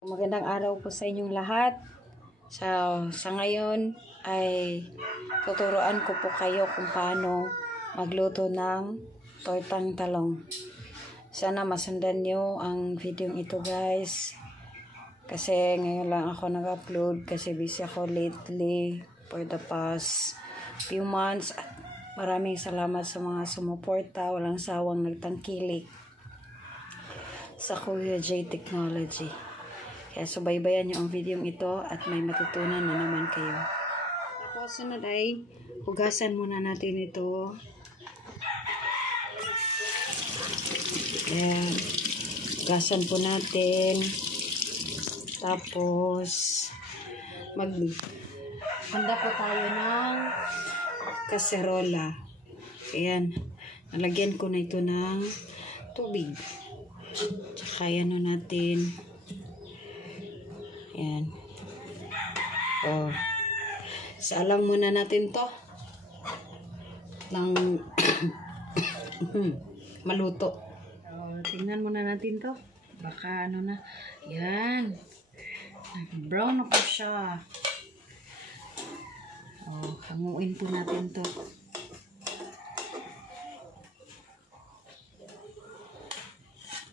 Magandang araw po sa inyong lahat. Sa ngayon ay tuturuan ko po kayo kung paano magluto ng tortang talong. Sana masundan nyo ang video ito, guys. Kasi ngayon lang ako nag-upload kasi busy ako lately for the past few months. Maraming salamat sa mga sumuporta, walang sawang nagtangkilik sa Kuya J Technology. Kaya subaybayan nyo ang video ito at may matutunan na naman kayo. Tapos sunod ay hugasan muna natin ito. Ayan. Hugasan po natin. Tapos maghanda po tayo ng kaserola. Ayan. Nalagyan ko na ito ng tubig. Tsaka yan natin. Ayan. Salang muna natin to ng maluto. Tingnan muna natin to. Baka ano na. Ayan. Brown na po siya. Hanguin po natin to.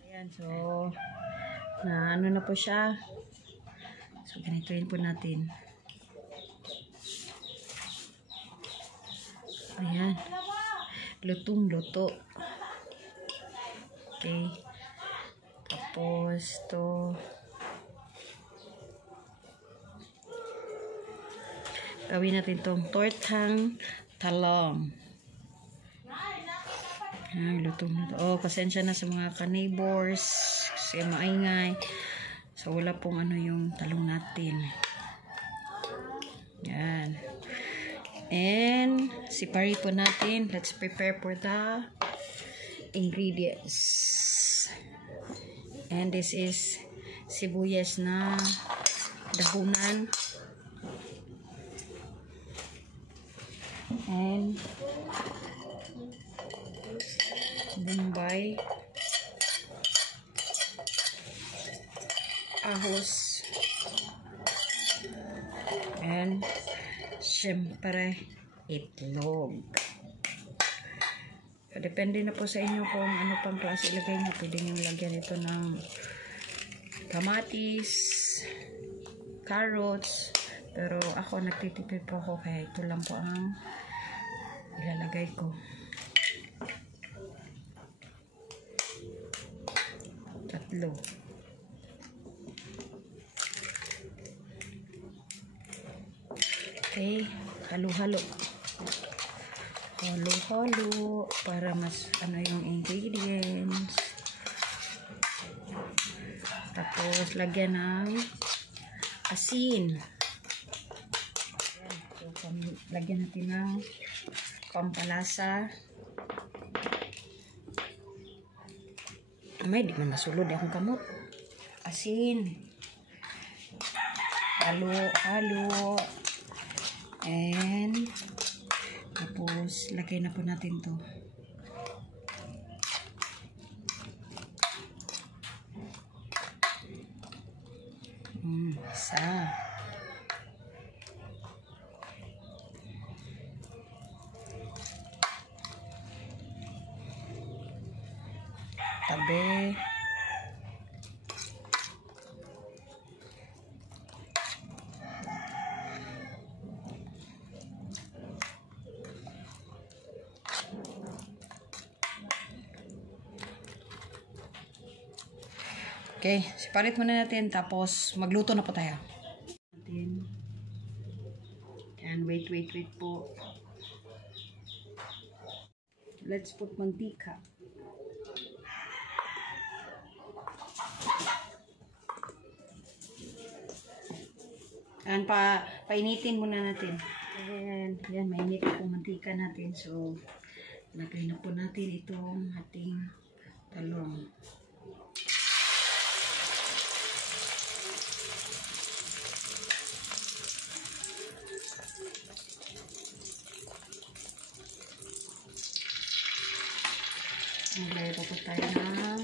Ayan. So, na ano na po siya. So, ganituin po natin. Ayan. Lutong-luto. Okay. Tapos, to. Gawin natin itong tortang talong. Ayan, lutong-luto. Pasensya na sa mga ka-neighbors. Kasi maingay. So, wala pong ano yung talong natin. Yan. And, separate po natin. Let's prepare for the ingredients. And this is sibuyas na dahunan. And, bombay. Ahos, and syempre itlog. So, depende na po sa inyo kung ano pang klase ilagay nyo. Pwede nyo lagyan ito ng kamatis, carrots, pero ako nagtitipid po ako kaya ito lang po ang ilalagay ko. Tatlo. Okay, halo-halo. Halo-halo para mas ano yung ingredients. Tapos lagyan ng asin. Ayan, so, lagyan natin ng pampalasa. May di man masulod akong kamot. Asin. Halo-halo. And tapos lagay na po natin to. Isa. Tabi. Okay, separate muna natin tapos magluto na po tayo. And wait po. Let's put mantika. And painitin muna natin. And yan, mainit po mantika natin. So, lagay na po natin itong ating talong. Maglagay pa po tayo ng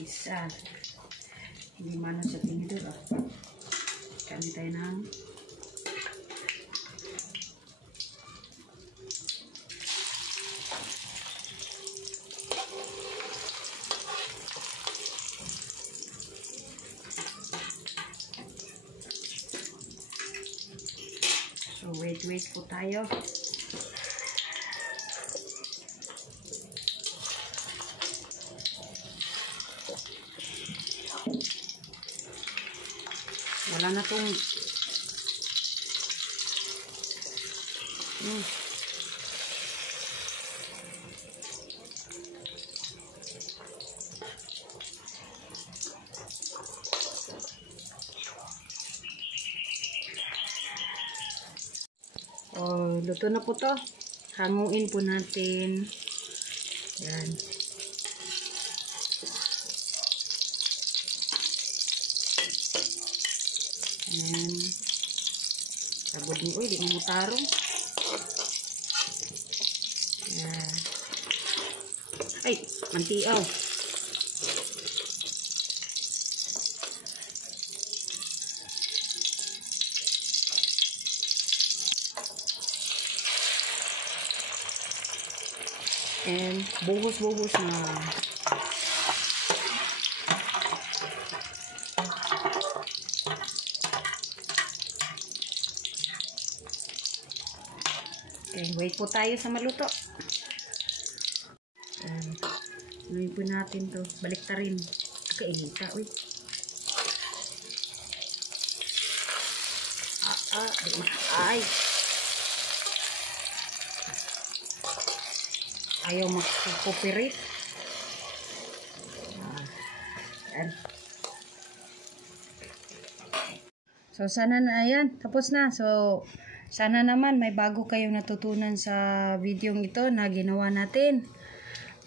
isa. Hindi man sa tinidor. Kami tayo ng so wait po tayo. Wala na tong Oh, luto na po to. Hanguin po natin. Yan. Ayan. Sabod ni uy, di mo mutarong. Yan. Ay, mantiaw. And buhos-buhos na. Okay, wait po tayo sa maluto. Ngayon po natin to. Balik ta rin. Kainita, uy. Ay. Ayaw magkupirit. So, sana na, ayan, tapos na. So, sana naman may bago kayong natutunan sa video ito na ginawa natin.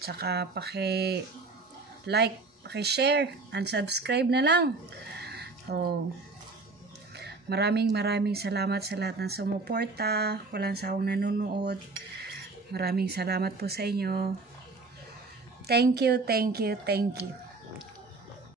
Tsaka, paki-like, paki-share, and subscribe na lang. So, maraming salamat sa lahat ng sumuporta. Walang sawang nanonood. Maraming salamat po sa inyo. Thank you.